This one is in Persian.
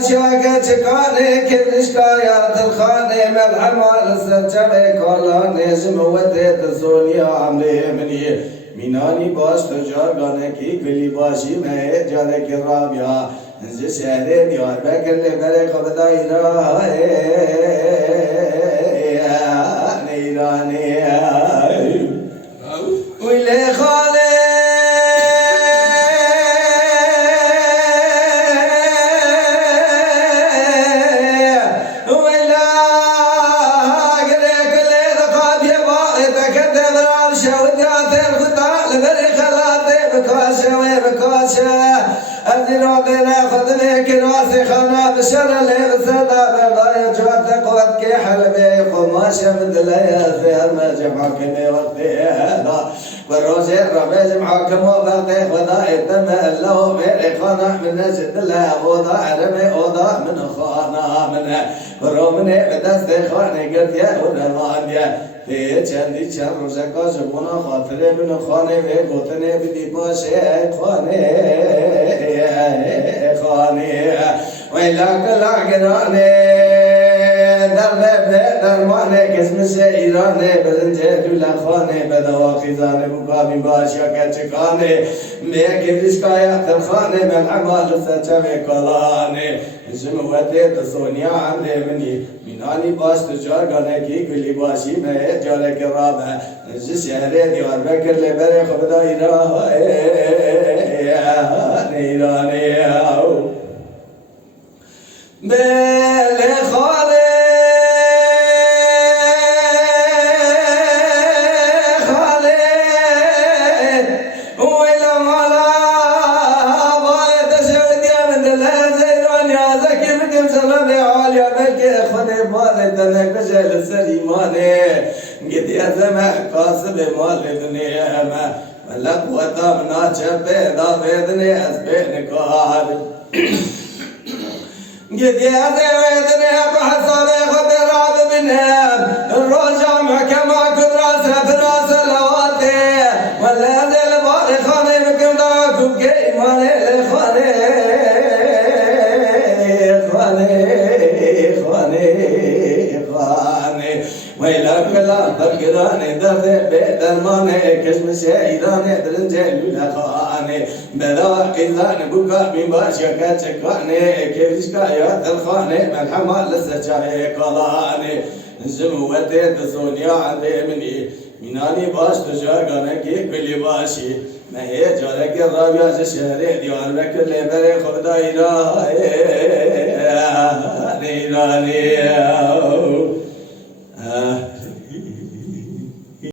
باشا كتكاني كل شكايات الخاني ملحمة لسجبي كولاني زمودت الزونيا عمري مني مینانی باش تجارگانه کی کلی باشی میں جاده کی رابیا انزی شهر دیار بکل بره خبدای راه نیرانی ویلی خاله أزرع بنا خذني كراسي خنا بشر اللي بسدا بغاية جوات قوت كي حلبي قماشة مدلية في المجمع حاكمي وقتي هذا والروزي الربيج محاكم وقتي خداي الدم اللو بيري خنا من نجد الله وضع عربي وضع من خانا منه والرومني بدستي خاني قلت يا ونمان يا في چندی چند روزه کا جبونا خاطره من خانه و گوتنه بدی باشه خانه ویلا کلا گرانه درمانه کسمش ایرانه برنجه دولا خانه بدوا خیزانه مقابی باشا کچکانه میگه رشکایت الخانه من عمال سچوه کلانه جموته تسونیا عمله منی مینانی باش تجارگانه کی گلی باشی میں جاله که رابه شهر دیوار بکر لبره خبدای راه نیرانی بله خاله كجل سليماني قد يزمع قاسب مال دنيا ما ملك وطمنا شبيدا بيدني أسبين كار قد يزمع دنيا بحسابي خبراب منها الرجع محكمة كبراس براس الواتي ولا زل باري خاني مكم داكم كي مالي لخاني ويلا كلا برقراني درد بدرماني كشمش ايراني درنجي لولا خاني بدا قيزاني بوكا بمباشا كاتشكاني كيف شكايات الخاني ملحمة لسه شاي كلاني زموتي تسونيا عندي مني مینانی باش تجارگانه کی کلی باشی ما هي جارك الرابع شهري ديوان بكر لبري خدای راه نیرانی